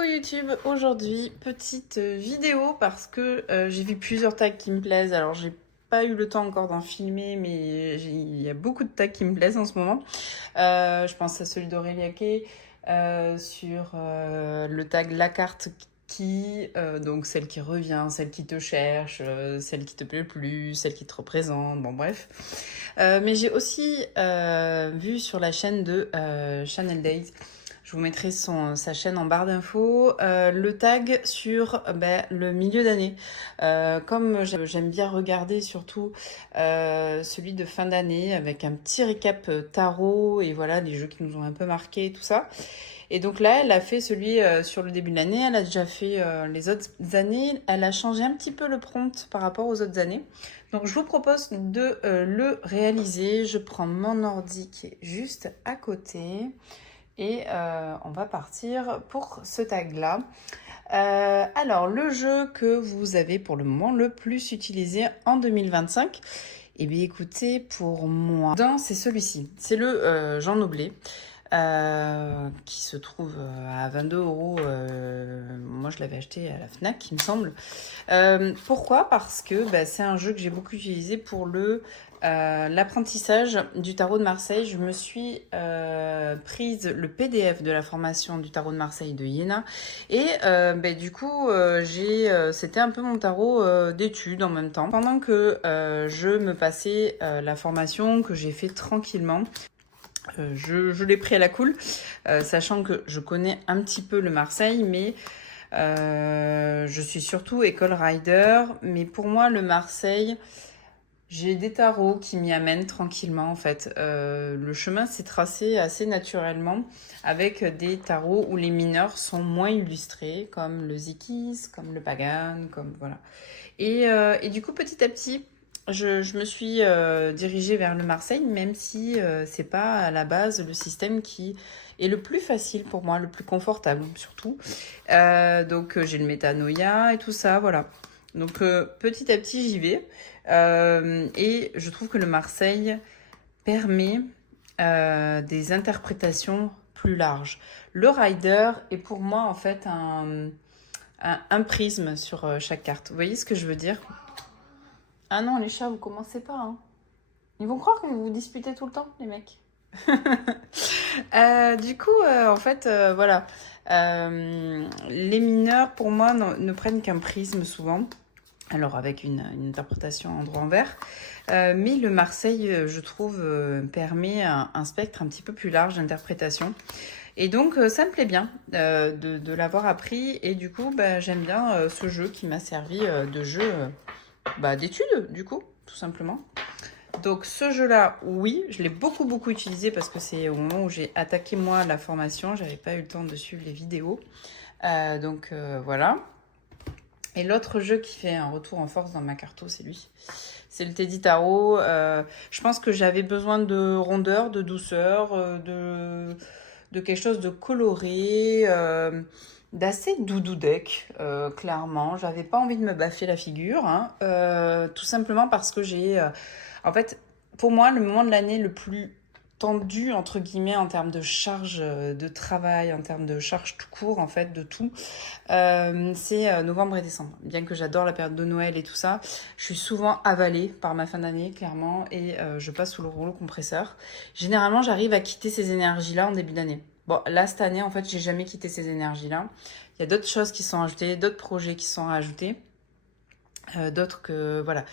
Coucou YouTube, aujourd'hui petite vidéo parce que j'ai vu plusieurs tags qui me plaisent. Alors j'ai pas eu le temps encore d'en filmer, mais il y a beaucoup de tags qui me plaisent en ce moment. Je pense à celui d'Aurélia Kay sur le tag La Carte donc celle qui revient, celle qui te cherche, celle qui te plaît plus, celle qui te représente, bon bref. Mais j'ai aussi vu sur la chaîne de Chanel Days. Je vous mettrai sa chaîne en barre d'infos. Le tag sur le milieu d'année. Comme j'aime bien regarder surtout celui de fin d'année avec un petit récap tarot et voilà les jeux qui nous ont un peu marqué tout ça. Et donc là, elle a fait celui sur le début de l'année. Elle a déjà fait les autres années. Elle a changé un petit peu le prompt par rapport aux autres années. Donc je vous propose de le réaliser. Je prends mon ordi qui est juste à côté. Et on va partir pour ce tag-là. Alors, le jeu que vous avez pour le moment le plus utilisé en 2025, eh bien écoutez, pour moi, c'est celui-ci. C'est le Jean Noblet. Qui se trouve à 22 €. Moi, je l'avais acheté à la Fnac, il me semble. Pourquoi ? Parce que c'est un jeu que j'ai beaucoup utilisé pour l'apprentissage du tarot de Marseille. Je me suis prise le PDF de la formation du tarot de Marseille de Iéna. Et du coup, c'était un peu mon tarot d'études en même temps. Pendant que je me passais la formation que j'ai fait tranquillement. Je l'ai pris à la cool, sachant que je connais un petit peu le Marseille, mais je suis surtout école rider. Mais pour moi, le Marseille, j'ai des tarots qui m'y amènent tranquillement en fait. Le chemin s'est tracé assez naturellement avec des tarots où les mineurs sont moins illustrés, comme le Zikis, comme le Pagan, comme voilà. Et du coup, petit à petit, je me suis dirigée vers le Marseille, même si c'est pas à la base le système qui est le plus facile pour moi, le plus confortable surtout. Donc j'ai le métanoïa et tout ça, voilà. Donc petit à petit j'y vais. Et je trouve que le Marseille permet des interprétations plus larges. Le rider est pour moi en fait un prisme sur chaque carte. Vous voyez ce que je veux dire ? Ah non, les chats, vous commencez pas, hein. Ils vont croire que vous vous disputez tout le temps, les mecs. Du coup, en fait, voilà. Les mineurs, pour moi, ne prennent qu'un prisme souvent. Alors, avec une interprétation en droit envers. Mais le Marseille, je trouve, permet un spectre un petit peu plus large d'interprétation. Et donc, ça me plaît bien de l'avoir appris. Et du coup, j'aime bien ce jeu qui m'a servi de jeu... d'études, du coup, tout simplement. Donc, ce jeu-là, oui, je l'ai beaucoup utilisé parce que c'est au moment où j'ai attaqué, moi, la formation. J'avais pas eu le temps de suivre les vidéos. Donc, voilà. Et l'autre jeu qui fait un retour en force dans ma carto, c'est lui. C'est le Teddy Tarot. Je pense que j'avais besoin de rondeur, de douceur, de quelque chose de coloré, d'assez doudou deck, clairement. J'avais pas envie de me baffer la figure, hein, tout simplement parce que en fait, pour moi, le moment de l'année le plus tendu, entre guillemets, en termes de charge de travail, en termes de charge tout court, en fait, de tout, c'est novembre et décembre. Bien que j'adore la période de Noël et tout ça, je suis souvent avalée par ma fin d'année, clairement, et je passe sous le rouleau compresseur. Généralement, j'arrive à quitter ces énergies-là en début d'année. Bon, là, cette année, en fait, j'ai jamais quitté ces énergies-là. Il y a d'autres choses qui sont ajoutées, d'autres projets qui sont rajoutés. D'autres que voilà.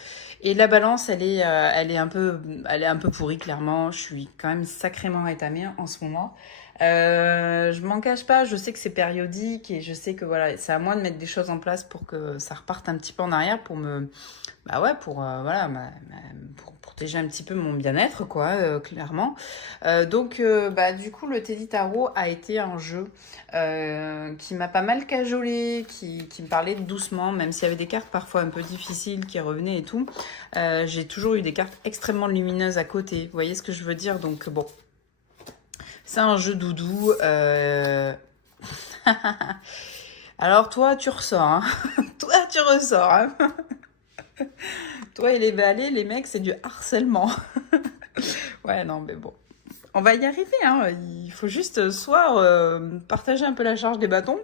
Et la balance, elle est un peu pourrie, clairement. Je suis quand même sacrément rétamée en ce moment. Je m'en cache pas, je sais que c'est périodique et je sais que voilà, c'est à moi de mettre des choses en place pour que ça reparte un petit peu en arrière pour pour protéger un petit peu mon bien-être, quoi, clairement. Donc du coup, le Teddy Tarot a été un jeu qui m'a pas mal cajolé, qui me parlait doucement, même s'il y avait des cartes parfois un peu difficiles qui revenaient et tout. J'ai toujours eu des cartes extrêmement lumineuses à côté. Vous voyez ce que je veux dire ? Donc bon, c'est un jeu doudou. Alors toi, tu ressors, hein. Toi, tu ressors, hein. Toi et les balais, les mecs, c'est du harcèlement. Ouais, non, mais bon. On va y arriver, hein. Il faut juste soit partager un peu la charge des bâtons,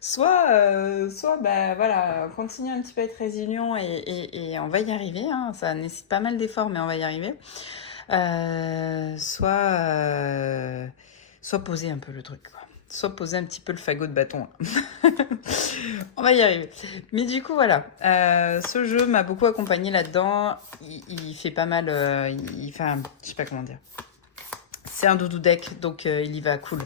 soit bah, voilà, continuer un petit peu à être résilient et on va y arriver. Hein. Ça nécessite pas mal d'efforts, mais on va y arriver. Soit poser un peu le truc, quoi. Soit poser un petit peu le fagot de bâton. On va y arriver. Mais du coup, voilà. Ce jeu m'a beaucoup accompagné là-dedans. Il fait pas mal. Il fait un. Je sais pas comment dire. C'est un doudou deck, donc il y va cool.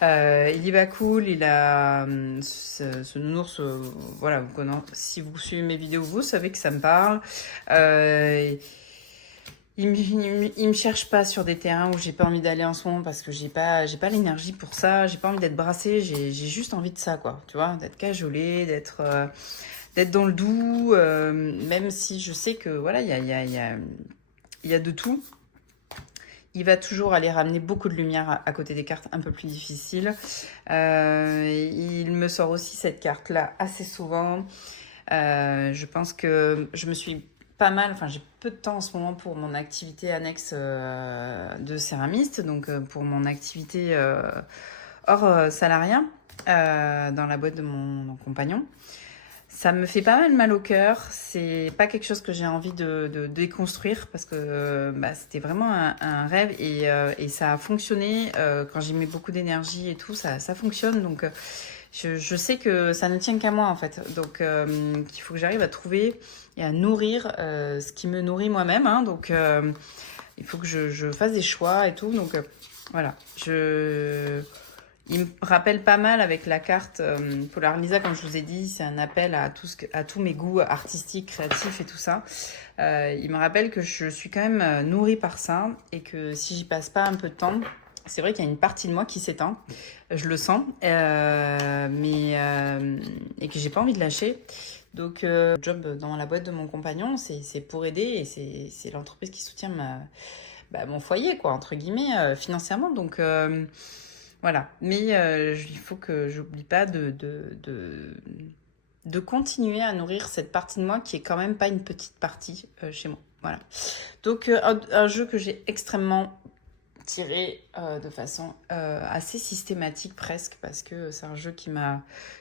Il y va cool. Il a ce nounours. Voilà, si vous suivez mes vidéos, vous savez que ça me parle. Il me cherche pas sur des terrains où j'ai pas envie d'aller en ce moment parce que j'ai pas l'énergie pour ça, j'ai pas envie d'être brassée, j'ai juste envie de ça, quoi. Tu vois, d'être cajolée, d'être dans le doux, même si je sais que voilà, il y a de tout. Il va toujours aller ramener beaucoup de lumière à côté des cartes un peu plus difficiles. Il me sort aussi cette carte-là assez souvent. Je pense que je me suis pas mal, enfin j'ai peu de temps en ce moment pour mon activité annexe de céramiste, donc pour mon activité hors salariat dans la boîte de mon compagnon. Ça me fait pas mal au cœur, c'est pas quelque chose que j'ai envie de déconstruire parce que bah, c'était vraiment un rêve et ça a fonctionné quand j'y mets beaucoup d'énergie et tout, ça fonctionne donc je sais que ça ne tient qu'à moi en fait, donc qu'il faut que j'arrive à trouver et à nourrir ce qui me nourrit moi-même, hein, donc il faut que je fasse des choix et tout, donc voilà, il me rappelle pas mal avec la carte Polar Lisa, comme je vous ai dit, c'est un appel à tous mes goûts artistiques, créatifs et tout ça. Il me rappelle que je suis quand même nourrie par ça et que si j'y passe pas un peu de temps, c'est vrai qu'il y a une partie de moi qui s'éteint, je le sens, et que j'ai pas envie de lâcher. Donc, le job dans la boîte de mon compagnon, c'est pour aider et c'est l'entreprise qui soutient mon foyer, quoi, entre guillemets, financièrement. Donc, voilà. Mais il faut que j'oublie pas de continuer à nourrir cette partie de moi qui est quand même pas une petite partie chez moi. Voilà. Donc, un jeu que j'ai extrêmement tiré de façon assez systématique presque parce que c'est un jeu qui me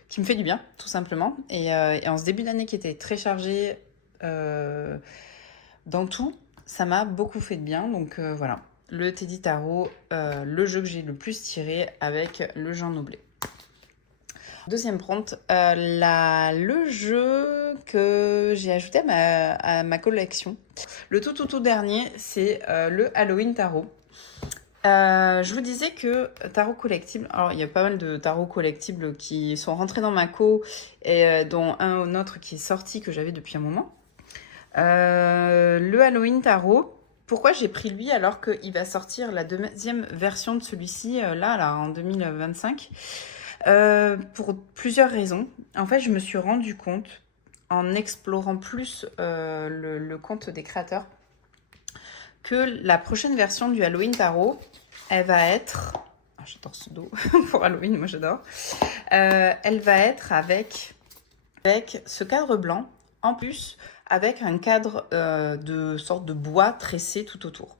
fait du bien tout simplement et en ce début d'année qui était très chargé dans tout, ça m'a beaucoup fait de bien, donc voilà, le Teddy Tarot, le jeu que j'ai le plus tiré avec le Jean Noblet. Deuxième prompt, le jeu que j'ai ajouté à ma collection. Le tout dernier, c'est le Halloween Tarot. Je vous disais que tarot collectible, alors il y a pas mal de tarots collectibles qui sont rentrés dans ma co et dont un autre qui est sorti que j'avais depuis un moment. Le Halloween Tarot, pourquoi j'ai pris lui alors qu'il va sortir la deuxième version de celui-ci là en 2025 pour plusieurs raisons. En fait, je me suis rendu compte en explorant plus le compte des créateurs que la prochaine version du Halloween Tarot, elle va être... Oh, j'adore ce dos pour Halloween, moi j'adore. Elle va être avec ce cadre blanc, en plus avec un cadre de sorte de bois tressé tout autour.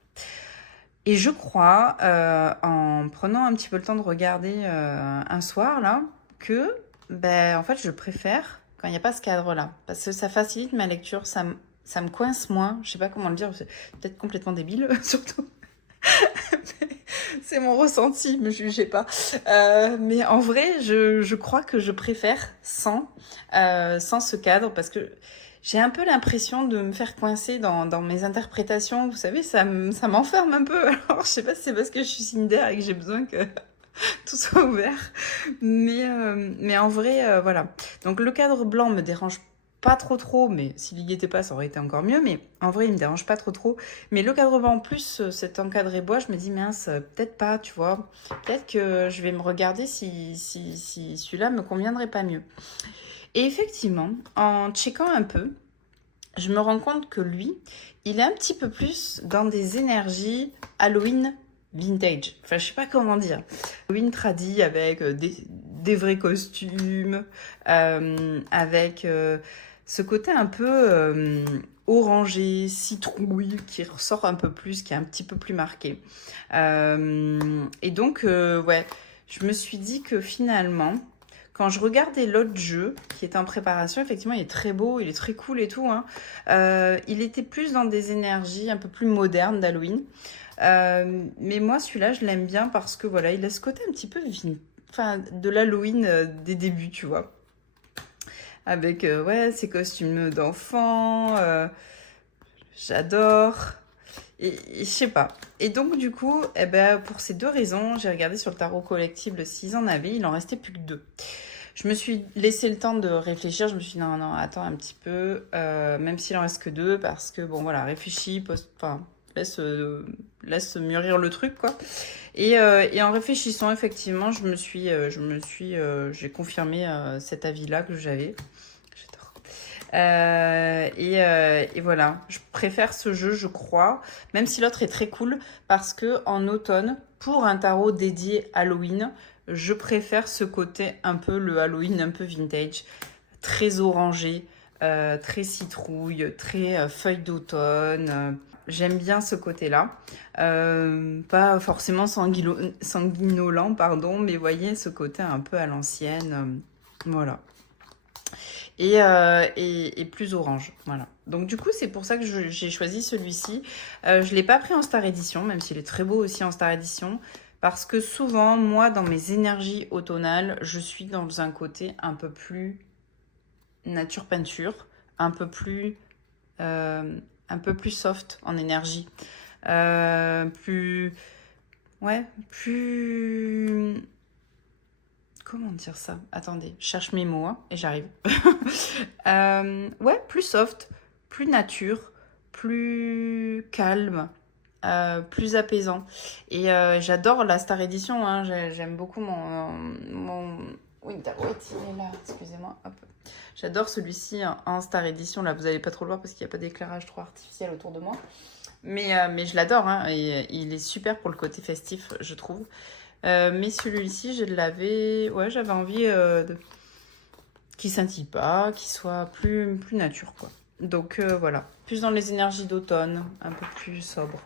Et je crois, en prenant un petit peu le temps de regarder un soir, là, que en fait je préfère quand il n'y a pas ce cadre-là, parce que ça facilite ma lecture, ça me coince moins, je sais pas comment le dire, c'est peut-être complètement débile, surtout. C'est mon ressenti, me jugez pas. Mais en vrai, je crois que je préfère sans ce cadre, parce que j'ai un peu l'impression de me faire coincer dans mes interprétations. Vous savez, ça m'enferme un peu. Alors, je sais pas si c'est parce que je suis signe d'air et que j'ai besoin que tout soit ouvert. Mais en vrai, voilà. Donc, le cadre blanc me dérange pas trop, mais s'il y était pas, ça aurait été encore mieux. Mais en vrai, il me dérange pas trop. Mais le cadre blanc en plus, cet encadré bois, je me dis, mince, peut-être pas, tu vois. Peut-être que je vais me regarder si celui-là me conviendrait pas mieux. Et effectivement, en checkant un peu, je me rends compte que lui, il est un petit peu plus dans des énergies Halloween vintage. Enfin, je sais pas comment dire. Halloween tradi avec des vrais costumes, avec ce côté un peu orangé, citrouille, qui ressort un peu plus, qui est un petit peu plus marqué. Et donc, ouais, je me suis dit que finalement, quand je regardais l'autre jeu qui était en préparation, effectivement, il est très beau, il est très cool et tout. Hein. Il était plus dans des énergies un peu plus modernes d'Halloween. Mais moi, celui-là, je l'aime bien parce que voilà, il a ce côté un petit peu enfin, de l'Halloween des débuts, tu vois. Avec ouais, ses costumes d'enfant, j'adore. Et je sais pas. Et donc, du coup, eh ben, pour ces deux raisons, j'ai regardé sur le tarot collectible s'ils en avaient, il en restait plus que deux. Je me suis laissé le temps de réfléchir. Je me suis dit, non, non, attends un petit peu, même s'il en reste que deux, parce que, bon, voilà, réfléchis, enfin, laisse mûrir le truc, quoi. Et en réfléchissant, effectivement, j'ai confirmé cet avis-là que j'avais. Et voilà, je préfère ce jeu, je crois, même si l'autre est très cool, parce que en automne, pour un tarot dédié Halloween, je préfère ce côté un peu le Halloween, un peu vintage, très orangé, très citrouille, très feuille d'automne. J'aime bien ce côté-là. Pas forcément sanguinolent, pardon, mais voyez, ce côté un peu à l'ancienne. Voilà. Et plus orange. Voilà. Donc du coup, c'est pour ça que j'ai choisi celui-ci. Je ne l'ai pas pris en Star Edition, même s'il est très beau aussi en Star Edition. Parce que souvent, moi, dans mes énergies automnales, je suis dans un côté un peu plus nature peinture, un peu plus soft en énergie. Plus... Ouais, plus... Comment dire ça? Attendez, je cherche mes mots hein, et j'arrive. Ouais, plus soft, plus nature, plus calme, plus apaisant. Et j'adore la Star Edition, hein, j'aime beaucoup mon... Oui, il est là, excusez-moi. Hop. J'adore celui-ci en Star Edition. Là, vous n'allez pas trop le voir parce qu'il n'y a pas d'éclairage trop artificiel autour de moi. Mais je l'adore, hein, et il est super pour le côté festif, je trouve. Mais celui-ci, j'avais envie qu'il scintille pas, qu'il soit plus nature, quoi. Donc voilà, plus dans les énergies d'automne, un peu plus sobre.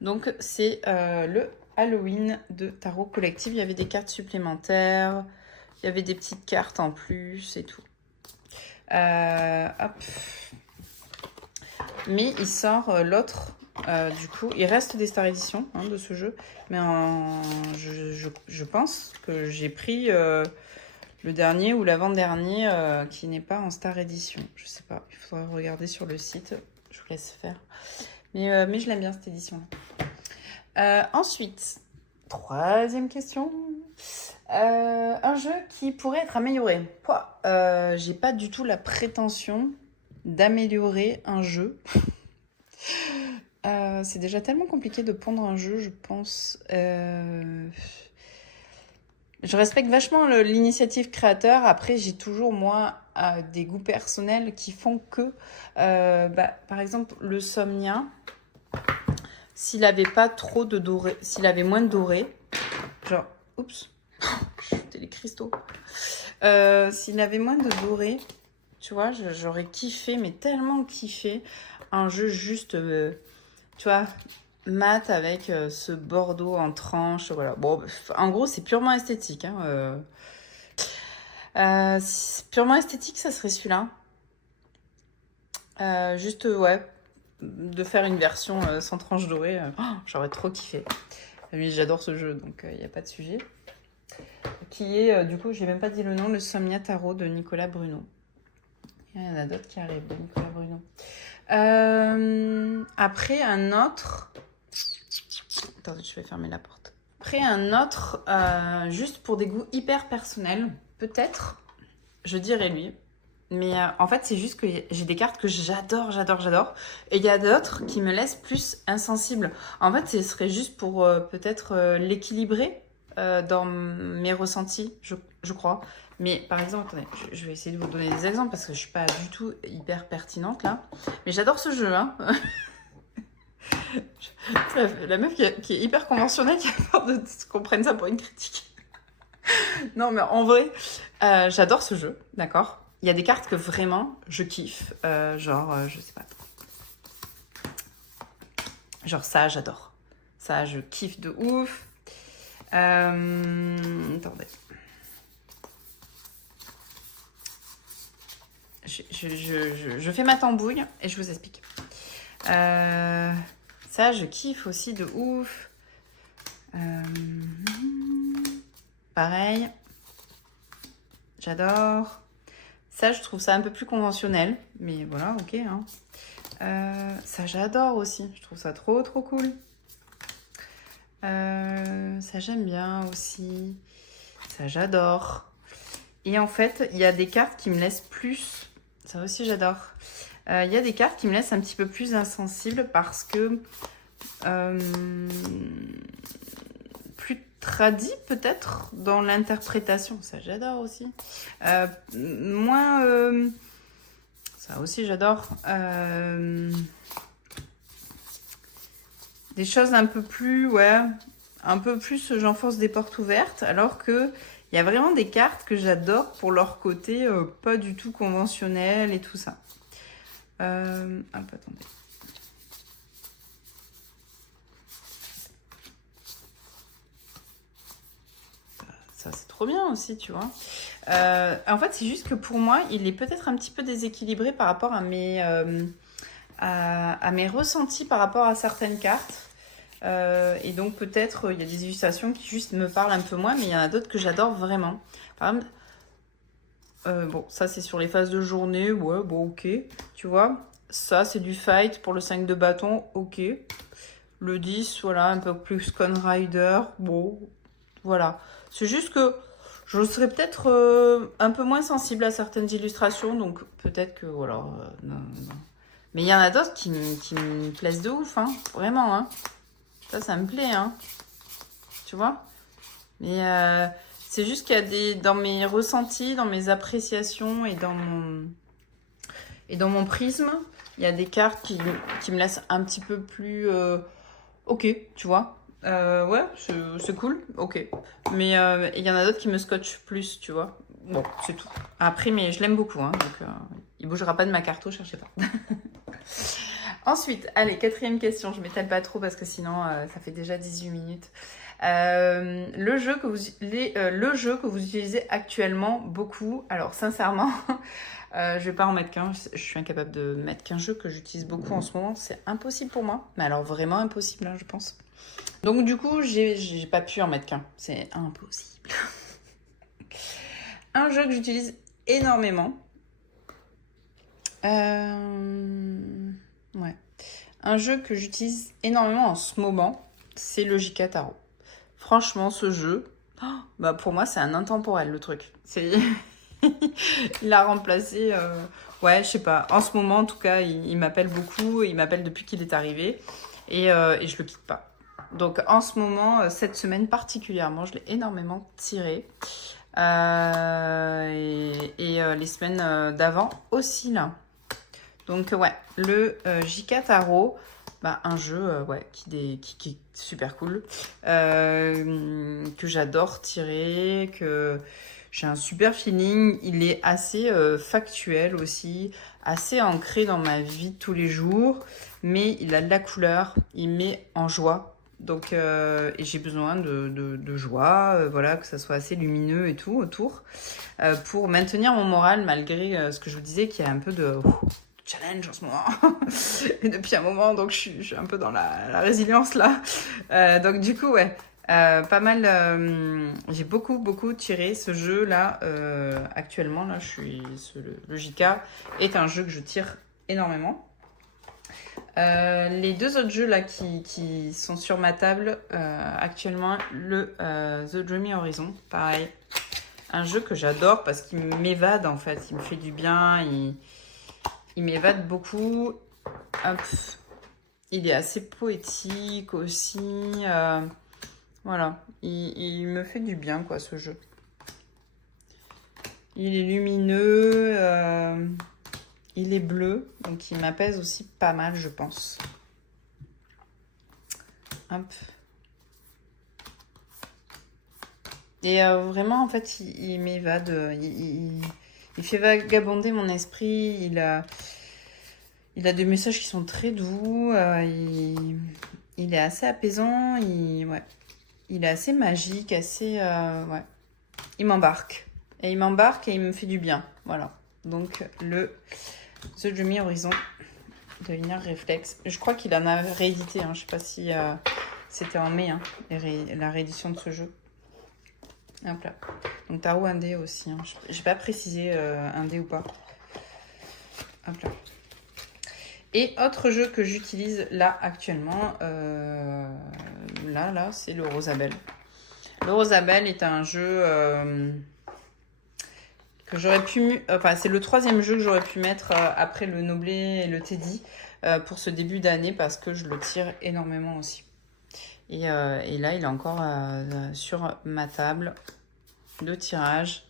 Donc c'est le Halloween de Tarot Collectif. Il y avait des cartes supplémentaires, il y avait des petites cartes en plus et tout. Hop. Mais il sort l'autre. Du coup, il reste des Star Edition hein, de ce jeu, mais je pense que j'ai pris le dernier ou l'avant-dernier qui n'est pas en Star Edition. Je sais pas, il faudrait regarder sur le site. Je vous laisse faire. Mais je l'aime bien cette édition. Ensuite, troisième question. Un jeu qui pourrait être amélioré. J'ai pas du tout la prétention d'améliorer un jeu. C'est déjà tellement compliqué de pondre un jeu, je pense. Je respecte vachement l'initiative créateur. Après, j'ai toujours, moi, des goûts personnels qui font que, par exemple, le Somnia, s'il avait pas trop de doré, s'il avait moins de doré, genre, oups, j'ai jeté les cristaux. S'il avait moins de doré, tu vois, j'aurais kiffé, mais tellement kiffé, un jeu juste... tu vois, mat avec ce bordeaux en tranche, voilà. Bon, en gros, c'est purement esthétique. Hein, purement esthétique, ça serait celui-là. Juste, ouais, de faire une version sans tranche dorée, j'aurais trop kiffé. Mais j'adore ce jeu, donc il n'y a pas de sujet. Qui est, du coup, j'ai même pas dit le nom, le Somnia Tarot de Nicolas Bruno. Il y en a d'autres qui arrivent de Nicolas Bruno. Après un autre... Attendez, je vais fermer la porte. Après un autre, juste pour des goûts hyper personnels, peut-être, je dirais lui. Mais en fait, c'est juste que j'ai des cartes que j'adore. Et il y a d'autres qui me laissent plus insensible. En fait, ce serait juste pour peut-être l'équilibrer dans mes ressentis, je crois. Mais par exemple, attendez, je vais essayer de vous donner des exemples parce que je ne suis pas du tout hyper pertinente là. Mais j'adore ce jeu, hein. La meuf qui est hyper conventionnelle, qui a peur de qu'on prenne ça pour une critique. Non, mais en vrai, j'adore ce jeu, d'accord. Il y a des cartes que vraiment je kiffe, je sais pas. Genre ça, j'adore. Ça, je kiffe de ouf. Attendez. Je fais ma tambouille et je vous explique. Ça, je kiffe aussi de ouf. Pareil. J'adore. Ça, je trouve ça un peu plus conventionnel. Mais voilà, ok. Hein. Ça, j'adore aussi. Je trouve ça trop, trop cool. Ça, j'aime bien aussi. Ça, j'adore. Et en fait, il y a des cartes qui me laissent plus... Ça aussi, j'adore. Il y a des cartes qui me laissent un petit peu plus insensible parce que... plus tradit peut-être dans l'interprétation. Ça, j'adore aussi. Moins... ça aussi, j'adore. Des choses un peu plus... Ouais, un peu plus j'enfonce des portes ouvertes alors que... Il y a vraiment des cartes que j'adore pour leur côté pas du tout conventionnel et tout ça. Hop, attendez. Ça c'est trop bien aussi, tu vois. En fait, c'est juste que pour moi, il est peut-être un petit peu déséquilibré par rapport à mes ressentis par rapport à certaines cartes. Et donc peut-être il y a des illustrations qui juste me parlent un peu moins, mais il y en a d'autres que j'adore vraiment. Par exemple, bon, ça c'est sur les phases de journée, ouais, bon, ok, tu vois. Ça c'est du fight pour le 5 de bâton, ok. Le 10, voilà, un peu plus Con Rider, bon, voilà. C'est juste que je serais peut-être un peu moins sensible à certaines illustrations, donc peut-être que, voilà, non, non. Mais il y en a d'autres qui me plaisent de ouf, hein, vraiment, hein. Ça me plaît, hein. Tu vois? Mais c'est juste qu'il y a dans mes ressentis, dans mes appréciations et dans mon prisme, il y a des cartes qui me laissent un petit peu plus... ok, tu vois? Ouais, c'est cool, ok. Mais il y en a d'autres qui me scotchent plus, tu vois? Bon, c'est tout. Après, mais je l'aime beaucoup, hein, donc il bougera pas de ma carto, cherchez pas. Ensuite, allez, quatrième question. Je m'étale pas trop parce que sinon, ça fait déjà 18 minutes. Le jeu que vous utilisez actuellement beaucoup. Alors, sincèrement, je vais pas en mettre qu'un. Je suis incapable de mettre qu'un jeu que j'utilise beaucoup en ce moment. C'est impossible pour moi. Mais alors, vraiment impossible, hein, je pense. Donc, du coup, j'ai pas pu en mettre qu'un. C'est impossible. Un jeu que j'utilise énormément. Ouais. Un jeu que j'utilise énormément en ce moment, c'est le JK Tarot. Franchement, ce jeu, bah pour moi, c'est un intemporel, le truc. Il a remplacé... Ouais, je sais pas. En ce moment, en tout cas, il m'appelle beaucoup. Il m'appelle depuis qu'il est arrivé. Et je le quitte pas. Donc, en ce moment, cette semaine particulièrement, je l'ai énormément tiré. Les semaines d'avant aussi, là. Donc, ouais, le JK Tarot, bah, un jeu ouais, qui est super cool, que j'adore tirer, que j'ai un super feeling. Il est assez factuel aussi, assez ancré dans ma vie de tous les jours, mais il a de la couleur, il met en joie. Donc, et j'ai besoin de joie, voilà, que ça soit assez lumineux et tout autour, pour maintenir mon moral malgré ce que je vous disais, qu'il y a un peu de challenge en ce moment. Et depuis un moment, donc je suis un peu dans la résilience là. Donc du coup, ouais, pas mal. J'ai beaucoup tiré ce jeu là. Actuellement, là, le JK est un jeu que je tire énormément. Les deux autres jeux là qui sont sur ma table actuellement, le The Dreamy Horizon, pareil, un jeu que j'adore parce qu'il m'évade en fait, il me fait du bien, il m'évade beaucoup. Hop. Il est assez poétique aussi, voilà, il me fait du bien quoi ce jeu. Il est lumineux, il est bleu, donc il m'apaise aussi pas mal, je pense. Hop. Et vraiment, en fait, il m'évade. Il fait vagabonder mon esprit. Il a des messages qui sont très doux. Il est assez apaisant. Ouais. Il est assez magique, assez... ouais. Il m'embarque. Et il me fait du bien. Voilà. Donc The Dreamy Horizon de Linear Reflex. Je crois qu'il en a réédité, hein. Je sais pas si c'était en mai, hein, la réédition de ce jeu. Hop là. Donc tarot indé aussi, hein. Je vais pas préciser indé ou pas. Hop là. Et autre jeu que j'utilise là actuellement, là c'est le Rosabelle. Le Rosabelle est un jeu que j'aurais pu... Enfin, c'est le 3e jeu que j'aurais pu mettre après le Noblet et le Teddy pour ce début d'année parce que je le tire énormément aussi. Et là, il est encore sur ma table de tirage.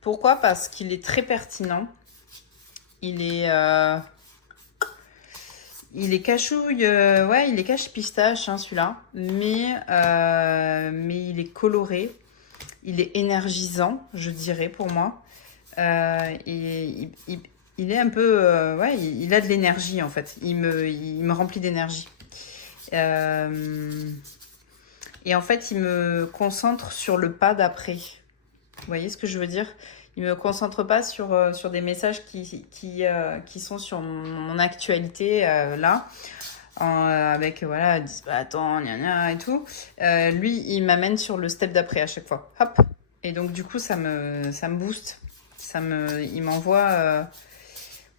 Pourquoi? Parce qu'il est très pertinent. Il est cachouille, ouais, il est cache-pistache, hein, celui-là. Mais il est coloré. Il est énergisant, je dirais, pour moi. Et il est un peu... ouais, il a de l'énergie, en fait. Il me remplit d'énergie. Et en fait, il me concentre sur le pas d'après. Vous voyez ce que je veux dire? Il me concentre pas sur des messages qui sont sur mon actualité, là. Avec, voilà, bah, attends, gna gna et tout. Lui, il m'amène sur le step d'après à chaque fois. Hop. Et donc, du coup, ça me booste. Il m'envoie...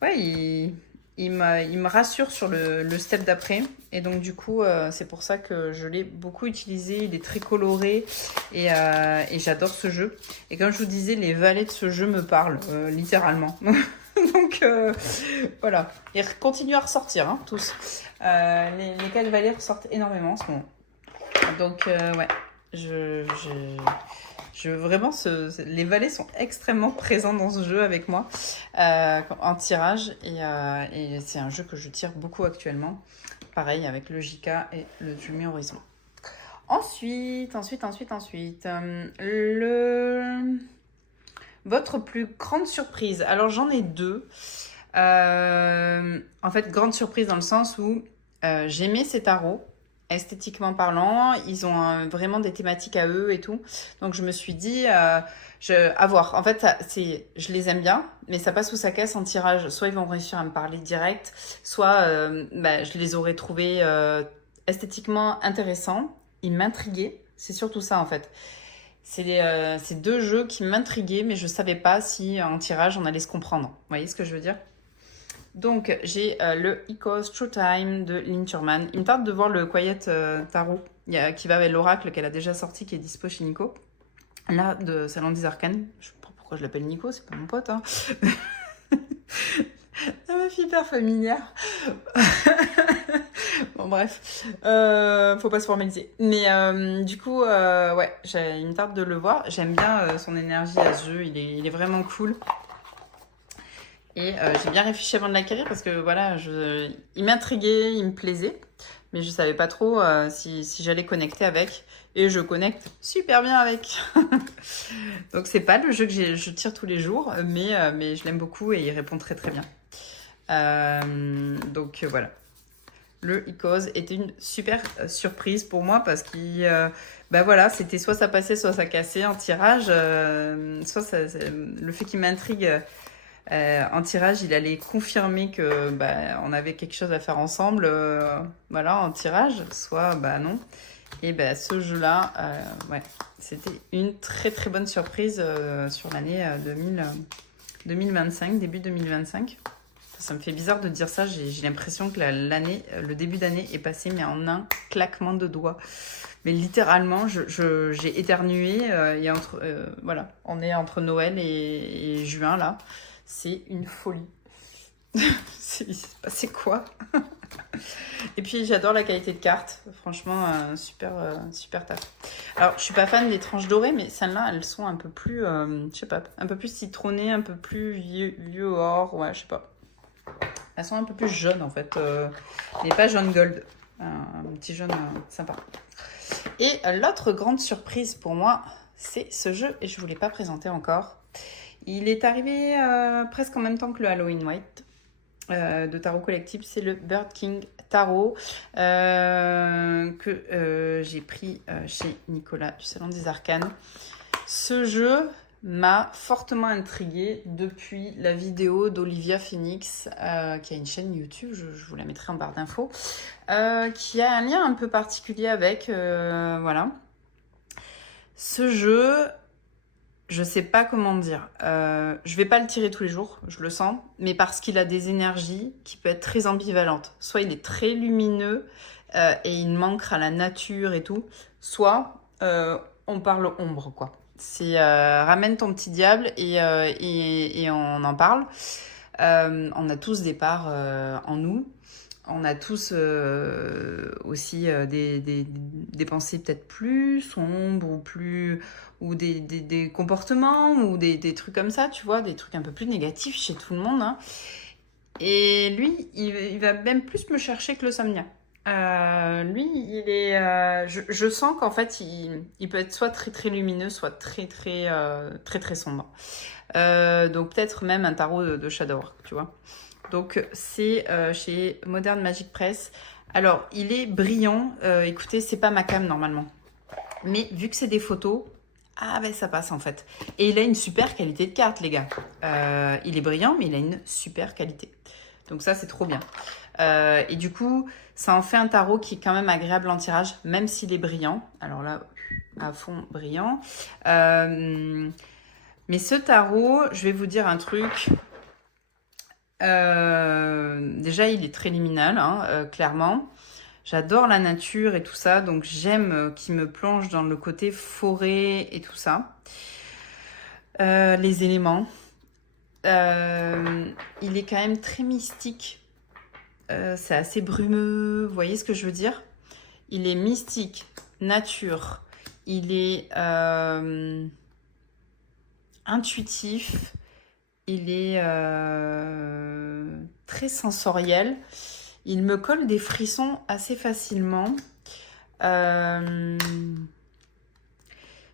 ouais, il me rassure sur le step d'après. Et donc, du coup, c'est pour ça que je l'ai beaucoup utilisé. Il est très coloré et j'adore ce jeu. Et comme je vous disais, les valets de ce jeu me parlent, littéralement. Donc, voilà. Ils continuent à ressortir, hein, tous. Les 4 valets ressortent énormément en ce moment. Donc, ouais, vraiment, les valets sont extrêmement présents dans ce jeu avec moi en tirage. Et c'est un jeu que je tire beaucoup actuellement. Pareil avec le JK et le Dreamy Horizon. Ensuite, votre plus grande surprise. Alors, j'en ai 2. En fait, grande surprise dans le sens où j'aimais ces tarots. Esthétiquement parlant, ils ont vraiment des thématiques à eux et tout. Donc, je me suis dit, à voir. En fait, je les aime bien, mais ça passe sous sa caisse en tirage. Soit ils vont réussir à me parler direct, soit je les aurais trouvés esthétiquement intéressants. Ils m'intriguaient. C'est surtout ça, en fait. C'est 2 jeux qui m'intriguaient, mais je savais pas si en tirage, on allait se comprendre. Vous voyez ce que je veux dire? Donc, j'ai le Icos True Time de Lynn Turman. Il me tarde de voir le Quiet Tarot qui va avec l'oracle qu'elle a déjà sorti, qui est dispo chez Nico. Là, de Salon des Arcanes. Je sais pas pourquoi je l'appelle Nico, c'est pas mon pote, hein. La meuf hyper familière. Bon, bref. Faut pas se formaliser. Mais du coup, ouais, il me tarde de le voir. J'aime bien son énergie à ce jeu. Il est vraiment cool. Et j'ai bien réfléchi avant de l'acquérir parce que voilà, il m'intriguait, il me plaisait. Mais je savais pas trop si j'allais connecter avec. Et je connecte super bien avec. Donc c'est pas le jeu que je tire tous les jours, mais je l'aime beaucoup et il répond très très bien. Donc voilà. Le Icos était une super surprise pour moi parce que bah voilà, c'était soit ça passait, soit ça cassait en tirage. Soit le fait qu'il m'intrigue en tirage, il allait confirmer que bah, on avait quelque chose à faire ensemble, voilà, en tirage, soit bah non. Et bah, ce jeu-là, ouais, c'était une très très bonne surprise sur l'année 2025, début 2025. Ça me fait bizarre de dire ça, j'ai l'impression que le début d'année est passé, mais en un claquement de doigts. Mais littéralement, j'ai éternué. Voilà, on est entre Noël et juin, là. C'est une folie. C'est quoi? Et puis, j'adore la qualité de carte. Franchement, super taf. Alors, je suis pas fan des tranches dorées, mais celles-là, elles sont un peu plus, je sais pas, un peu plus citronnées, un peu plus vieux or, ouais, je sais pas. Elles sont un peu plus jaunes en fait, mais pas jaune gold, un petit jaune sympa. Et l'autre grande surprise pour moi, c'est ce jeu, et je ne vous l'ai pas présenté encore. Il est arrivé presque en même temps que le Halloween White de Tarot Collectif. C'est le Bird King Tarot que j'ai pris chez Nicolas du Salon des Arcanes. Ce jeu, m'a fortement intriguée depuis la vidéo d'Olivia Phoenix, qui a une chaîne YouTube, je vous la mettrai en barre d'infos, qui a un lien un peu particulier avec, voilà. Ce jeu, je sais pas comment dire, je vais pas le tirer tous les jours, je le sens, mais parce qu'il a des énergies qui peuvent être très ambivalentes. Soit il est très lumineux, et il manque à la nature et tout, soit on parle ombre, quoi. C'est ramène ton petit diable et on en parle. On a tous des parts en nous. On a tous aussi des pensées peut-être plus sombres ou plus ou des comportements ou des trucs comme ça, tu vois, des trucs un peu plus négatifs chez tout le monde, hein. Et lui, il va même plus me chercher que le Somnia. Lui, il est. Je sens qu'en fait, il peut être soit très très lumineux, soit très très sombre. Donc peut-être même un tarot de Shadowwork, tu vois. Donc c'est chez Modern Magic Press. Alors, il est brillant. Écoutez, c'est pas ma cam normalement. Mais vu que c'est des photos, ah ben ça passe en fait. Et il a une super qualité de carte, les gars. Il est brillant, mais il a une super qualité. Donc ça, c'est trop bien. Et du coup, ça en fait un tarot qui est quand même agréable en tirage, même s'il est brillant. Alors là, à fond brillant. Mais ce tarot, je vais vous dire un truc. Déjà, il est très liminal, hein, clairement. J'adore la nature et tout ça, donc j'aime qu'il me plonge dans le côté forêt et tout ça. Les éléments. Il est quand même très mystique. C'est assez brumeux, vous voyez ce que je veux dire? Il est mystique, nature. Il est intuitif. Il est très sensoriel. Il me colle des frissons assez facilement. Je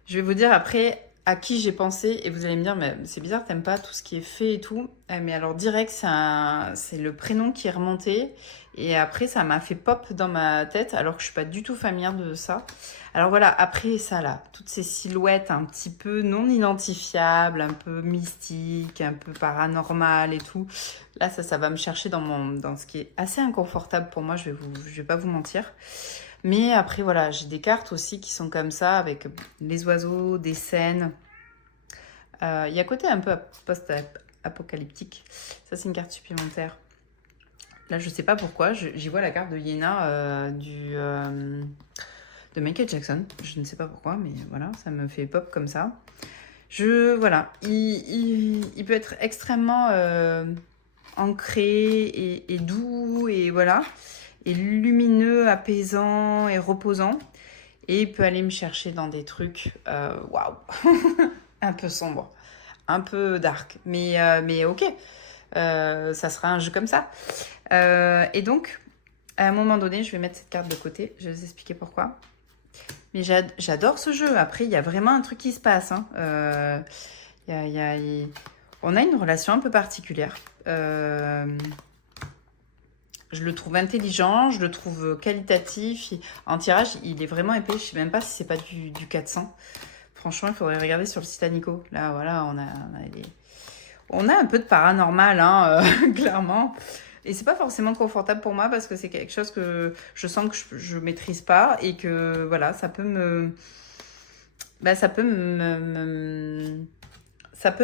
vais vous dire après à qui j'ai pensé et vous allez me dire mais c'est bizarre, t'aimes pas tout ce qui est fait et tout. Mais alors direct c'est le prénom qui est remonté et après ça m'a fait pop dans ma tête alors que je suis pas du tout familière de ça. Alors voilà, après ça là, toutes ces silhouettes un petit peu non identifiables, un peu mystiques, un peu paranormales et tout. Là ça va me chercher dans ce qui est assez inconfortable pour moi, je vais pas vous mentir. Mais après, voilà, j'ai des cartes aussi qui sont comme ça, avec les oiseaux, des scènes. Il y a côté un peu post-apocalyptique. Ça, c'est une carte supplémentaire. Là, je sais pas pourquoi, j'y vois la carte de Yéna de Michael Jackson. Je ne sais pas pourquoi, mais voilà, ça me fait pop comme ça. Voilà, il peut être extrêmement ancré et doux, et voilà. Et lumineux, apaisant et reposant. Et il peut aller me chercher dans des trucs, waouh, un peu sombre, un peu dark. Mais ok, ça sera un jeu comme ça. Et donc, à un moment donné, je vais mettre cette carte de côté. Je vais vous expliquer pourquoi. Mais j'adore ce jeu. Après, il y a vraiment un truc qui se passe, hein. On a une relation un peu particulière. Je le trouve intelligent, je le trouve qualitatif. En tirage, il est vraiment épais. Je sais même pas si c'est pas du 400. Franchement, il faudrait regarder sur le site Anico. Là, voilà, on a un peu de paranormal, hein, clairement. Et c'est pas forcément confortable pour moi parce que c'est quelque chose que je sens que je maîtrise pas et que voilà, ça peut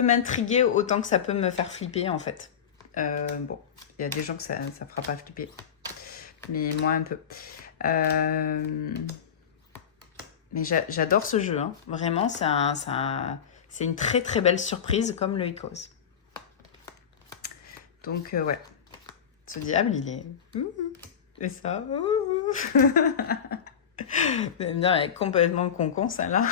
m'intriguer autant que ça peut me faire flipper en fait. Bon, il y a des gens que ça fera pas flipper, mais moi un peu. Mais j'adore ce jeu, hein. Vraiment, c'est une très très belle surprise comme le Icos. Donc ouais, ce diable il est... Et ça... Vous allez me dire, elle est complètement concon celle-là.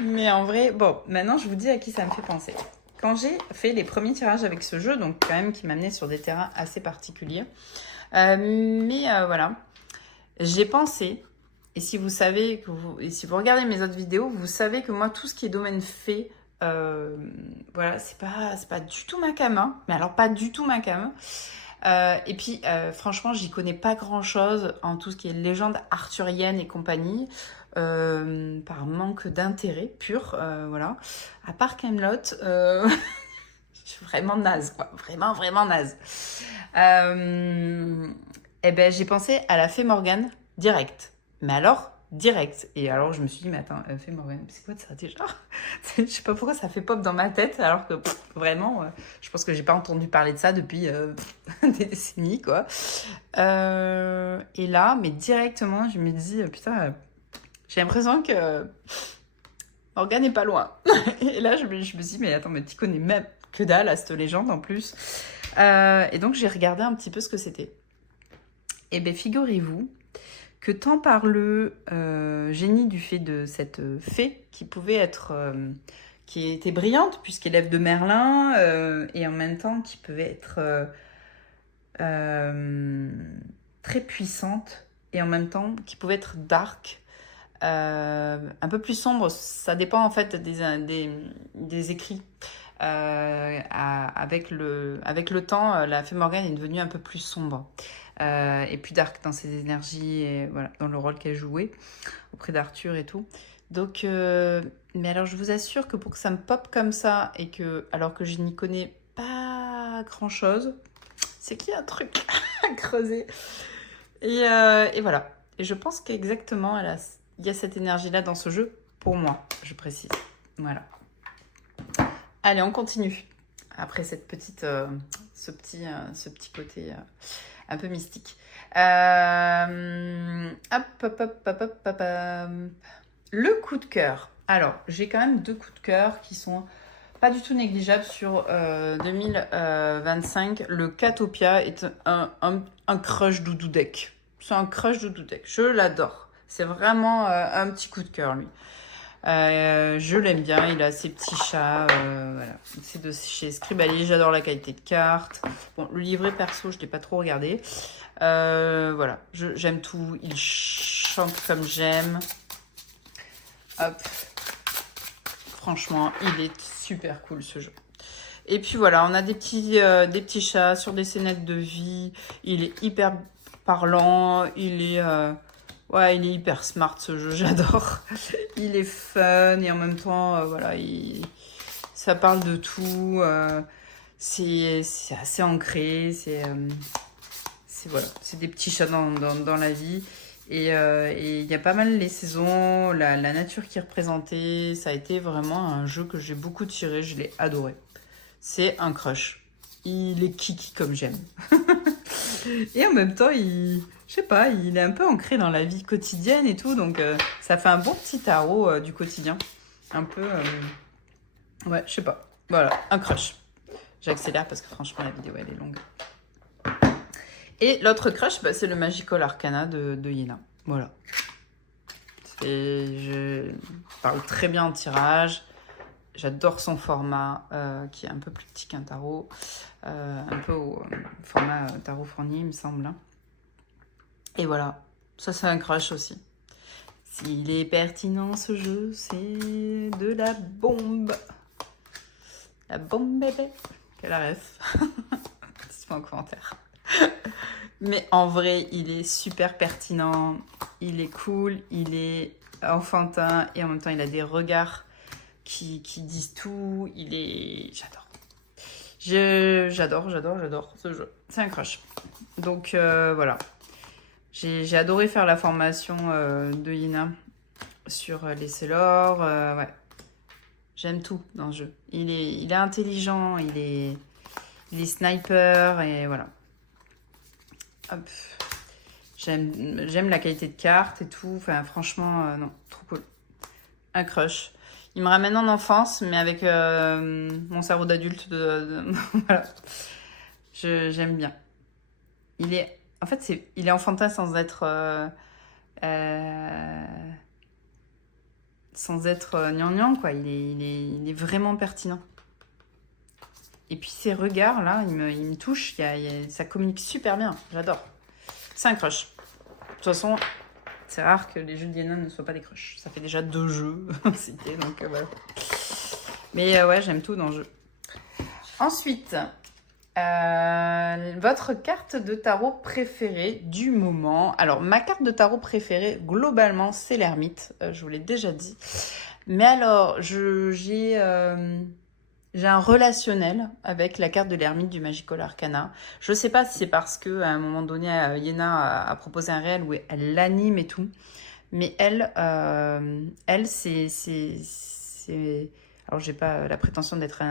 Mais en vrai, bon, maintenant je vous dis à qui ça me fait penser. Quand j'ai fait les premiers tirages avec ce jeu, donc quand même qui m'amenait sur des terrains assez particuliers, voilà, j'ai pensé, et si vous savez, et si vous regardez mes autres vidéos, vous savez que moi, tout ce qui est domaine fée, voilà, c'est pas du tout ma cam, hein, mais alors pas du tout ma cam. Et puis, franchement, j'y connais pas grand-chose en tout ce qui est légende arthurienne et compagnie. par manque d'intérêt pur, voilà. À part Camelot, je suis vraiment naze, quoi. Vraiment, vraiment naze. Eh ben, j'ai pensé à la Fée Morgane direct. Mais alors, direct. Et alors, je me suis dit, mais attends, Fée Morgane, c'est quoi ça déjà? Je sais pas pourquoi ça fait pop dans ma tête, alors que vraiment, je pense que j'ai pas entendu parler de ça depuis des décennies, quoi. Et là, mais directement, je me dis, putain, j'ai l'impression que Morgane n'est pas loin. Et là, je me suis dit, mais attends, mais tu connais même que dalle à cette légende en plus. Et donc, j'ai regardé un petit peu ce que c'était. Et bien, figurez-vous que tant par le génie du fait de cette fée qui pouvait être... qui était brillante, puisqu'élève de Merlin, et en même temps qui pouvait être très puissante, et en même temps qui pouvait être dark, un peu plus sombre. Ça dépend en fait des écrits. Avec le temps, la Fée Morgane est devenue un peu plus sombre et plus dark dans ses énergies et voilà, dans le rôle qu'elle jouait auprès d'Arthur et tout. Donc, mais alors je vous assure que pour que ça me pop comme ça et que, alors que je n'y connais pas grand chose, c'est qu'il y a un truc à creuser. Et voilà. Et je pense qu'exactement, il y a cette énergie-là dans ce jeu, pour moi, je précise. Voilà. Allez, on continue. Après cette petite, ce petit côté un peu mystique. Hop. Le coup de cœur. Alors, j'ai quand même 2 coups de cœur qui sont pas du tout négligeables sur 2025. Le Catopia est un crush doudou deck. C'est un crush doudou deck. Je l'adore. C'est vraiment un petit coup de cœur, lui. Je l'aime bien, il a ses petits chats, voilà. C'est de chez Scribali, j'adore la qualité de carte. Bon, le livret perso, je ne l'ai pas trop regardé. Voilà, j'aime tout, il chante comme j'aime. Hop, franchement, il est super cool ce jeu. Et puis voilà, on a des petits chats sur des scénettes de vie, il est hyper parlant, il est hyper smart ce jeu, j'adore. Il est fun et en même temps, voilà, ça parle de tout. C'est assez ancré. Voilà, c'est des petits chats dans la vie. Et il y a pas mal les saisons, la nature qui est représentée. Ça a été vraiment un jeu que j'ai beaucoup tiré, je l'ai adoré. C'est un crush. Il est kiki comme j'aime. Et en même temps, je sais pas, il est un peu ancré dans la vie quotidienne et tout, donc ça fait un bon petit tarot du quotidien. Un peu, ouais, je sais pas. Voilà, un crush. J'accélère parce que franchement, la vidéo, elle est longue. Et l'autre crush, bah, c'est le Magical Arcana de Yéna. Voilà. Je parle très bien en tirage. J'adore son format qui est un peu plus petit qu'un tarot. Un peu au format tarot fourni, il me semble. Et voilà, ça c'est un crush aussi. S'il est pertinent ce jeu, c'est de la bombe. La bombe bébé. Quelle ref. Dites-moi en commentaire. Mais en vrai, il est super pertinent. Il est cool, il est enfantin et en même temps il a des regards qui disent tout. J'adore ce jeu. C'est un crush. Donc voilà. J'ai adoré faire la formation de Yéna sur les Sailors. Ouais. J'aime tout dans ce jeu. Il est intelligent, il est sniper et voilà. Hop. J'aime la qualité de carte et tout. Enfin, franchement, non, trop cool. Un crush. Il me ramène en enfance, mais avec mon cerveau d'adulte. Voilà. J'aime bien. En fait, il est enfantin sans être gnangnan, quoi. Il est vraiment pertinent. Et puis ses regards, là, il me touche. Ça communique super bien. J'adore. C'est un crush. De toute façon, c'est rare que les jeux de Yéna ne soient pas des crushs. Ça fait déjà 2 jeux cités, donc voilà. Mais ouais, j'aime tout dans le jeu. Ensuite, Votre carte de tarot préférée du moment. Alors, ma carte de tarot préférée, globalement, c'est l'ermite. Je vous l'ai déjà dit. Mais alors, j'ai un relationnel avec la carte de l'ermite du Magical Arcana. Je sais pas si c'est parce que à un moment donné, Yéna a proposé un réel où elle l'anime et tout. Mais elle c'est... Alors, j'ai pas la prétention d'être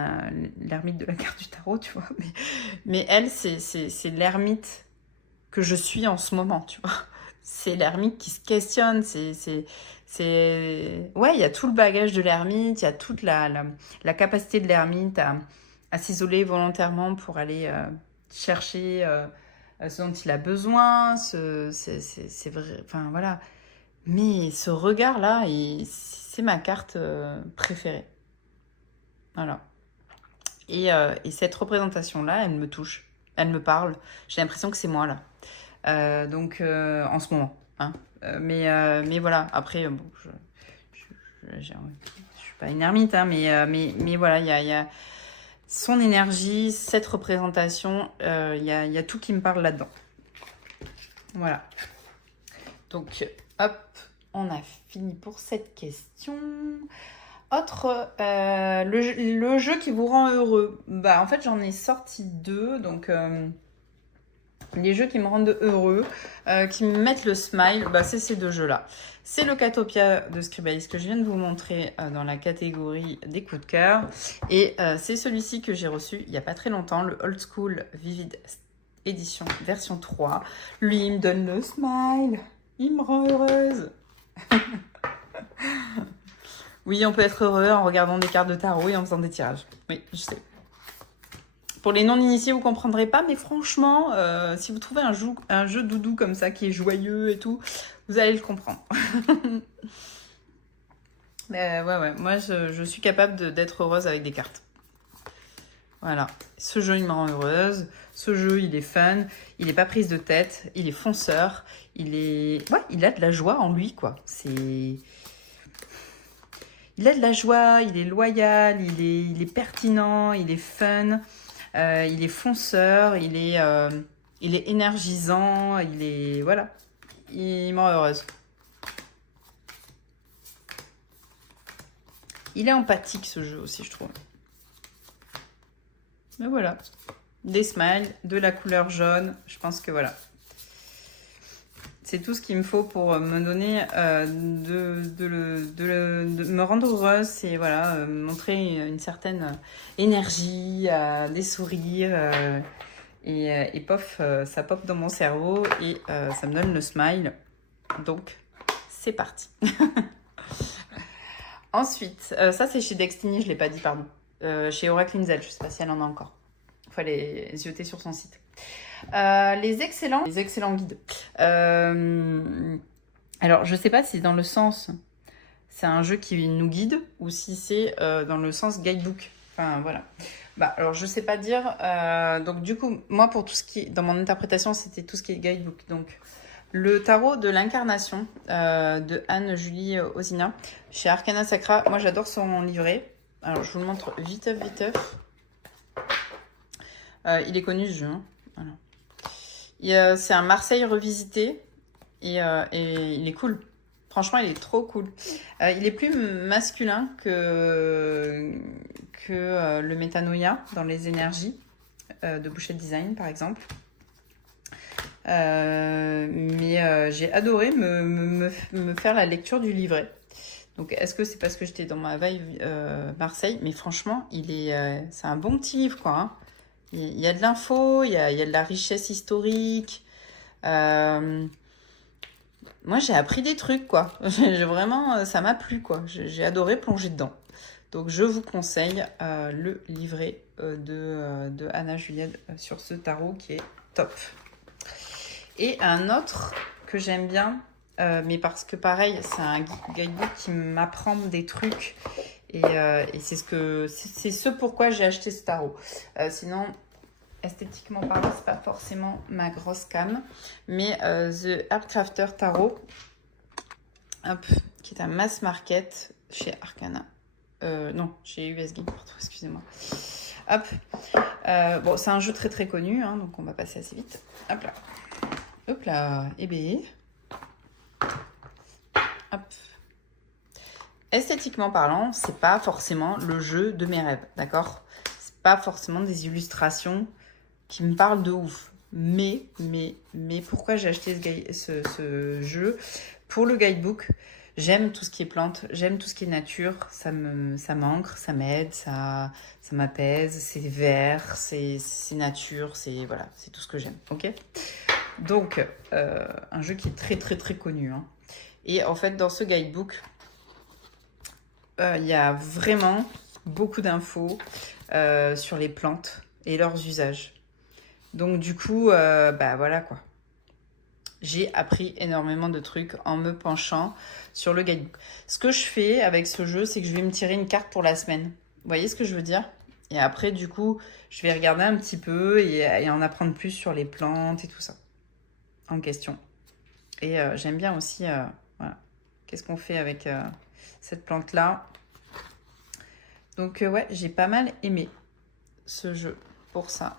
l'ermite de la carte du tarot, tu vois. Mais elle, c'est l'ermite que je suis en ce moment, tu vois. C'est l'ermite qui se questionne. Ouais, il y a tout le bagage de l'ermite, il y a toute la capacité de l'ermite à s'isoler volontairement pour aller chercher ce dont il a besoin. C'est vrai, enfin voilà. Mais ce regard-là, c'est ma carte préférée. Voilà. Et cette représentation-là, elle me touche. Elle me parle. J'ai l'impression que c'est moi, là. Donc, en ce moment. Hein. Mais voilà, après, bon, je suis pas une ermite, hein, mais voilà, il y a son énergie, cette représentation, il y a tout qui me parle là-dedans. Voilà. Donc, hop, on a fini pour cette question. Autre, le jeu qui vous rend heureux. Bah, en fait, j'en ai sorti 2, donc les jeux qui me rendent heureux, qui me mettent le smile, bah, c'est ces 2 jeux-là. C'est le Catopia de Scribalisk que je viens de vous montrer dans la catégorie des coups de cœur. Et c'est celui-ci que j'ai reçu il n'y a pas très longtemps, le Old School Vivid Edition version 3. Lui, il me donne le smile. Il me rend heureuse. Oui, on peut être heureux en regardant des cartes de tarot et en faisant des tirages. Oui, je sais. Pour les non-initiés, vous ne comprendrez pas, mais franchement, si vous trouvez un jeu doudou comme ça, qui est joyeux et tout, vous allez le comprendre. Ouais, moi, je suis capable d'être heureuse avec des cartes. Voilà. Ce jeu, il me rend heureuse. Ce jeu, il est fun. Il n'est pas prise de tête. Il est fonceur. Ouais, il a de la joie en lui, quoi. Il a de la joie, il est loyal, il est pertinent, il est fun, il est fonceur, il est énergisant, voilà, il me rend heureuse. Il est empathique, ce jeu aussi, je trouve. Mais voilà, des smiles, de la couleur jaune, je pense que voilà. C'est tout ce qu'il me faut pour me donner, de me rendre heureuse. C'est voilà, montrer une certaine énergie, des sourires. Et pof, ça pop dans mon cerveau et ça me donne le smile. Donc, c'est parti. Ensuite, ça c'est chez Destiny, je ne l'ai pas dit, pardon. Chez Oracle Inzel, je ne sais pas si elle en a encore. Il faut aller zioter sur son site. Les excellents guides. Alors, je sais pas si dans le sens, c'est un jeu qui nous guide ou si c'est dans le sens guidebook. Enfin, voilà. Bah, alors, je sais pas dire. Donc, du coup, moi, pour tout ce qui est, dans mon interprétation, c'était tout ce qui est guidebook. Donc, le tarot de l'incarnation de Anne-Julie Ozina chez Arcana Sacra. Moi, j'adore son livret. Alors, je vous le montre viteuf. Il est connu, ce jeu. Hein. Voilà. C'est un Marseille revisité et il est cool. Franchement, il est trop cool. Il est plus masculin que le Métanoïa dans les énergies de Boucher Design, par exemple. Mais j'ai adoré me faire la lecture du livret. Donc, est-ce que c'est parce que j'étais dans ma vibe Marseille? Mais franchement, c'est un bon petit livre, quoi. Hein. Il y a de l'info, il y a de la richesse historique. Moi, j'ai appris des trucs, quoi. Vraiment, ça m'a plu, quoi. J'ai adoré plonger dedans. Donc, je vous conseille le livret de Anna Juliette sur ce tarot qui est top. Et un autre que j'aime bien, mais parce que pareil, c'est un guidebook qui m'apprend des trucs. Et c'est ce pourquoi j'ai acheté ce tarot. Sinon, esthétiquement parlant, c'est pas forcément ma grosse cam. Mais The Heartcrafter Tarot, qui est un mass market chez Arcana. Non, chez US Game, pardon, excusez-moi. Hop. Bon, c'est un jeu très très connu, hein, donc on va passer assez vite. Hop là. Hop là. Et bien. Hop. Esthétiquement parlant, c'est pas forcément le jeu de mes rêves, d'accord? C'est pas forcément des illustrations qui me parlent de ouf. Mais pourquoi j'ai acheté ce jeu? Pour le guidebook, j'aime tout ce qui est plantes, j'aime tout ce qui est nature, ça m'ancre, ça m'aide, ça m'apaise, c'est vert, c'est nature, c'est voilà, c'est tout ce que j'aime, ok? Donc, un jeu qui est très très très connu, hein. Et en fait, dans ce guidebook, il y a vraiment beaucoup d'infos sur les plantes et leurs usages. Donc du coup, bah voilà quoi. J'ai appris énormément de trucs en me penchant sur le guidebook. Ce que je fais avec ce jeu, c'est que je vais me tirer une carte pour la semaine. Vous voyez ce que je veux dire? Et après, du coup, je vais regarder un petit peu et en apprendre plus sur les plantes et tout ça en question. Et j'aime bien aussi, voilà, qu'est-ce qu'on fait avec cette plante-là. Donc ouais, j'ai pas mal aimé ce jeu pour ça.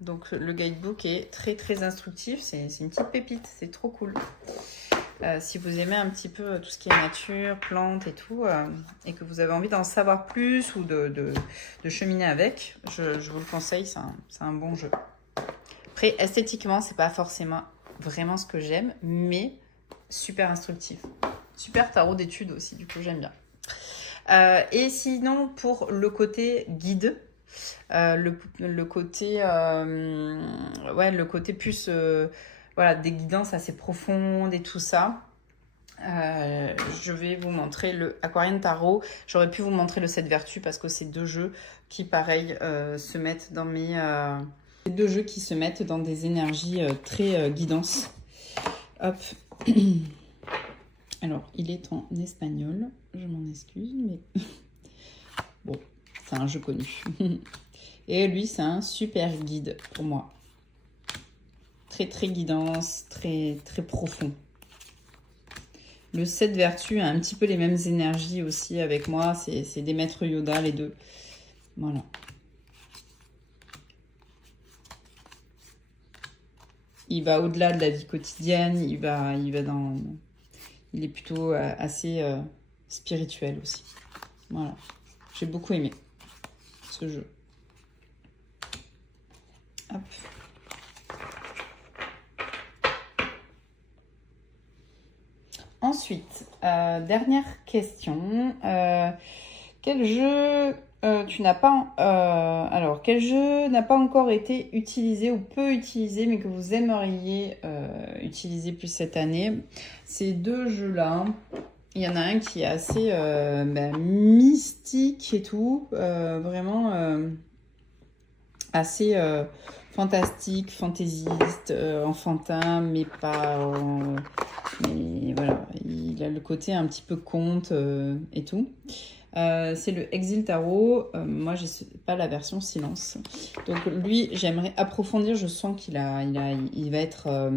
Donc le guidebook est très très instructif, c'est une petite pépite, c'est trop cool. Si vous aimez un petit peu tout ce qui est nature, plantes et tout, et que vous avez envie d'en savoir plus ou de cheminer avec, je vous le conseille, c'est un bon jeu. Après, esthétiquement, c'est pas forcément vraiment ce que j'aime, mais super instructif. Super tarot d'études aussi, du coup j'aime bien. Et sinon, pour le côté guide, le côté le côté plus voilà, des guidances assez profondes et tout ça, je vais vous montrer le Aquarian Tarot. J'aurais pu vous montrer le 7 Vertus parce que c'est deux jeux qui pareil se mettent dans deux jeux qui se mettent dans des énergies très guidance. Hop. Alors il est en espagnol, je m'en excuse, mais bon, c'est un jeu connu. Et lui, c'est un super guide pour moi. Très, très guidance, très, très profond. Le 7 Vertus a un petit peu les mêmes énergies aussi avec moi. C'est des maîtres Yoda, les deux. Voilà. Il va au-delà de la vie quotidienne. Il est plutôt assez spirituel aussi. Voilà. J'ai beaucoup aimé ce jeu. Hop. Ensuite, dernière question. Quel jeu tu n'as pas... alors, quel jeu n'a pas encore été utilisé ou peu utilisé, mais que vous aimeriez utiliser plus cette année? Ces deux jeux-là, il y en a un qui est assez mystique et tout, vraiment assez fantastique, fantaisiste, enfantin, mais pas... mais voilà, il a le côté un petit peu conte et tout. C'est le Exil Tarot. Moi, je sais pas la version silence. Donc lui, j'aimerais approfondir. Je sens il va être...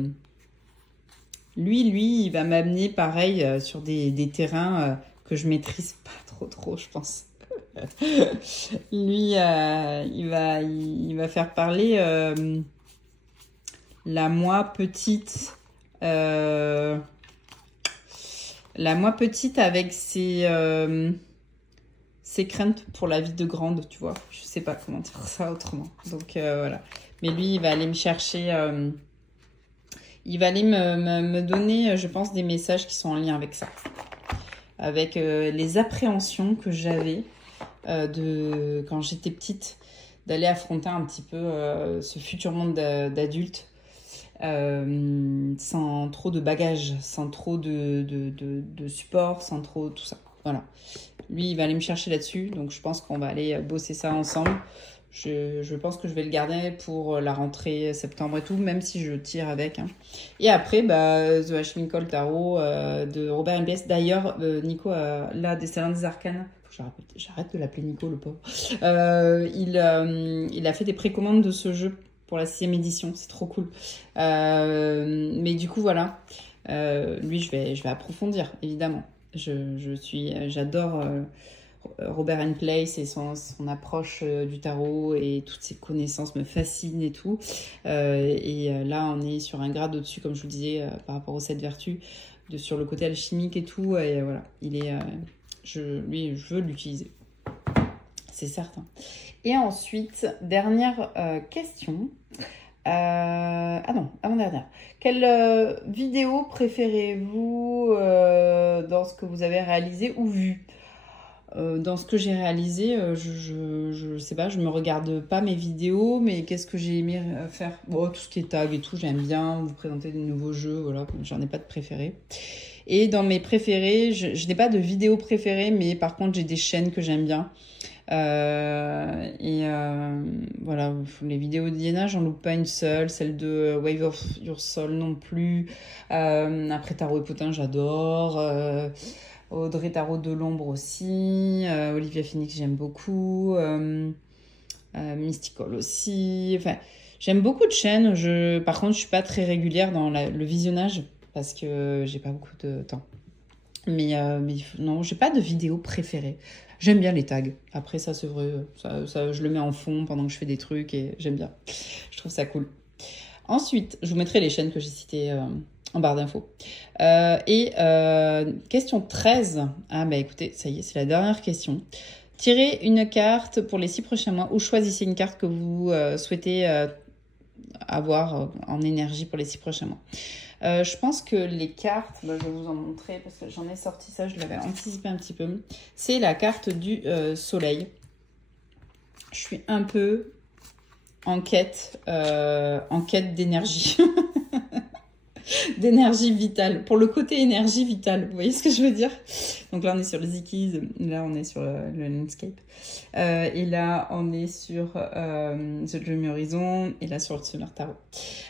Lui, il va m'amener pareil sur des terrains que je maîtrise pas trop, je pense. Lui, il va faire parler la moi petite. La moi petite avec ses craintes pour la vie de grande, tu vois. Je sais pas comment dire ça autrement. Donc voilà. Mais lui, il va aller me chercher... il va aller me donner, je pense, des messages qui sont en lien avec ça. Avec les appréhensions que j'avais quand j'étais petite, d'aller affronter un petit peu ce futur monde d'adulte sans trop de bagages, sans trop de support, sans trop tout ça. Voilà. Lui, il va aller me chercher là-dessus, donc je pense qu'on va aller bosser ça ensemble. Je pense que je vais le garder pour la rentrée septembre et tout, même si je tire avec. Hein. Et après, The Hashmin Call Tarot de Robert MBS. D'ailleurs, Nico a là des Salons des Arcanes. J'arrête de l'appeler Nico, le pauvre. Il a fait des précommandes de ce jeu pour la 6e édition. C'est trop cool. Mais du coup, voilà. Lui, je vais approfondir, évidemment. J'adore Robert and Place et son approche du tarot et toutes ses connaissances me fascinent et tout. Là, on est sur un grade au-dessus, comme je vous disais, par rapport aux 7 vertus, sur le côté alchimique et tout. Et voilà, je veux l'utiliser. C'est certain. Et ensuite, dernière question. Avant-dernière. Quelle vidéo préférez-vous dans ce que vous avez réalisé ou vu? Dans ce que j'ai réalisé, je sais pas, je me regarde pas mes vidéos, mais qu'est-ce que j'ai aimé faire? Bon, tout ce qui est tag et tout, j'aime bien vous présenter des nouveaux jeux, voilà, j'en ai pas de préférés. Et dans mes préférés, je n'ai pas de vidéos préférées, mais par contre, j'ai des chaînes que j'aime bien. Voilà, les vidéos d'Iéna, j'en loupe pas une seule. Celle de Wave of Your Soul non plus. Après Tarot et Potin, j'adore. Audrey Tarot de l'Ombre aussi. Olivia Phoenix, j'aime beaucoup. Mystical aussi. Enfin, j'aime beaucoup de chaînes. Par contre, je suis pas très régulière dans le visionnage parce que j'ai pas beaucoup de temps. Mais non, j'ai pas de vidéo préférée. J'aime bien les tags. Après, ça, c'est vrai. Ça, je le mets en fond pendant que je fais des trucs et j'aime bien. Je trouve ça cool. Ensuite, je vous mettrai les chaînes que j'ai citées en barre d'infos. Question 13. Ah, bah écoutez, ça y est, c'est la dernière question. Tirez une carte pour les 6 prochains mois ou choisissez une carte que vous souhaitez avoir en énergie pour les 6 prochains mois. Je pense que les cartes, je vais vous en montrer parce que j'en ai sorti ça, je l'avais anticipé un petit peu. C'est la carte du soleil. Je suis un peu en quête d'énergie. D'énergie vitale. Pour le côté énergie vitale, vous voyez ce que je veux dire? Donc là, on est sur les Ikis, là, on est sur le landscape. Et là, on est sur The Dream Horizon, et là, sur le Summer Tarot.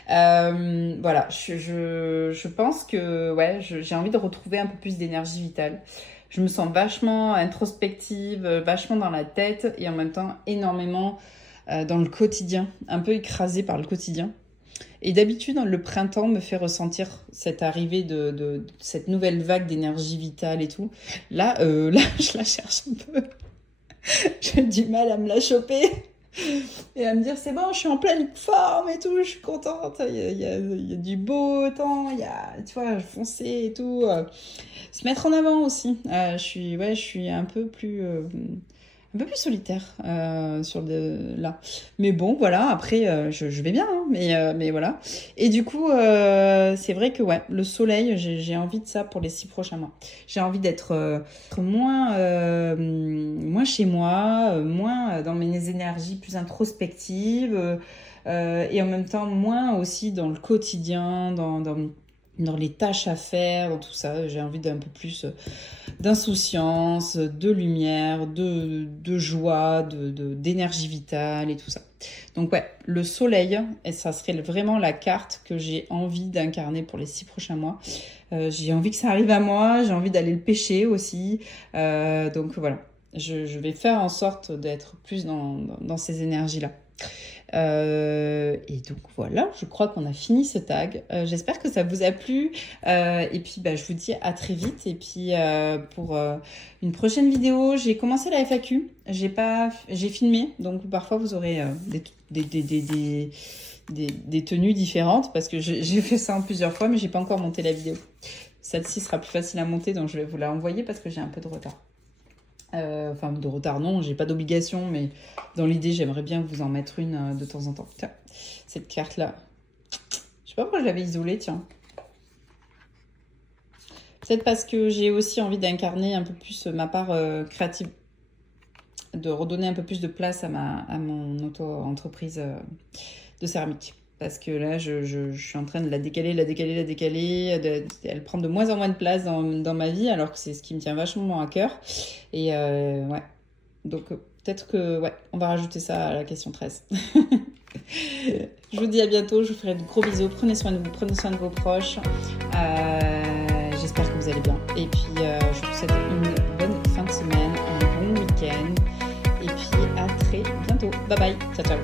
Voilà, je pense que ouais, j'ai envie de retrouver un peu plus d'énergie vitale. Je me sens vachement introspective, vachement dans la tête, et en même temps, énormément dans le quotidien, un peu écrasée par le quotidien. Et d'habitude, le printemps me fait ressentir cette arrivée de cette nouvelle vague d'énergie vitale et tout. Là, je la cherche un peu. J'ai du mal à me la choper et à me dire c'est bon, je suis en pleine forme et tout, je suis contente. Il y a du beau temps, il y a, tu vois, foncer et tout. Se mettre en avant aussi. Je suis un peu plus solitaire là. Mais bon, voilà, après, je vais bien, hein, mais voilà. Et du coup, c'est vrai que ouais, le soleil, j'ai envie de ça pour les 6 prochains mois. J'ai envie d'être moins chez moi, moins dans mes énergies plus introspectives, et en même temps moins aussi dans le quotidien, dans les tâches à faire, dans tout ça. J'ai envie d'un peu plus d'insouciance, de lumière, de joie, d'énergie vitale et tout ça. Donc ouais, le soleil, et ça serait vraiment la carte que j'ai envie d'incarner pour les 6 prochains mois. J'ai envie que ça arrive à moi, j'ai envie d'aller le pêcher aussi. Donc voilà, je vais faire en sorte d'être plus dans ces énergies-là. Et donc voilà, je crois qu'on a fini ce tag. J'espère que ça vous a plu. Et puis je vous dis à très vite. Et puis pour une prochaine vidéo, j'ai commencé la FAQ. J'ai filmé, donc parfois vous aurez des tenues différentes parce que j'ai fait ça en plusieurs fois, mais j'ai pas encore monté la vidéo. Celle-ci sera plus facile à monter, donc je vais vous la envoyer parce que j'ai un peu de retard. Enfin, de retard, non, j'ai pas d'obligation, mais dans l'idée, j'aimerais bien vous en mettre une de temps en temps. Tiens, cette carte-là. Je sais pas pourquoi je l'avais isolée, tiens. Peut-être parce que j'ai aussi envie d'incarner un peu plus ma part créative. De redonner un peu plus de place à mon auto-entreprise de céramique. Parce que là, je suis en train de la décaler. Elle prend de moins en moins de place dans ma vie, alors que c'est ce qui me tient vachement à cœur. Et ouais, donc peut-être que ouais, on va rajouter ça à la question 13. Je vous dis à bientôt, je vous ferai de gros bisous. Prenez soin de vous, prenez soin de vos proches. J'espère que vous allez bien. Et puis, je vous souhaite une bonne fin de semaine, un bon week-end. Et puis, à très bientôt. Bye bye. Ciao, ciao.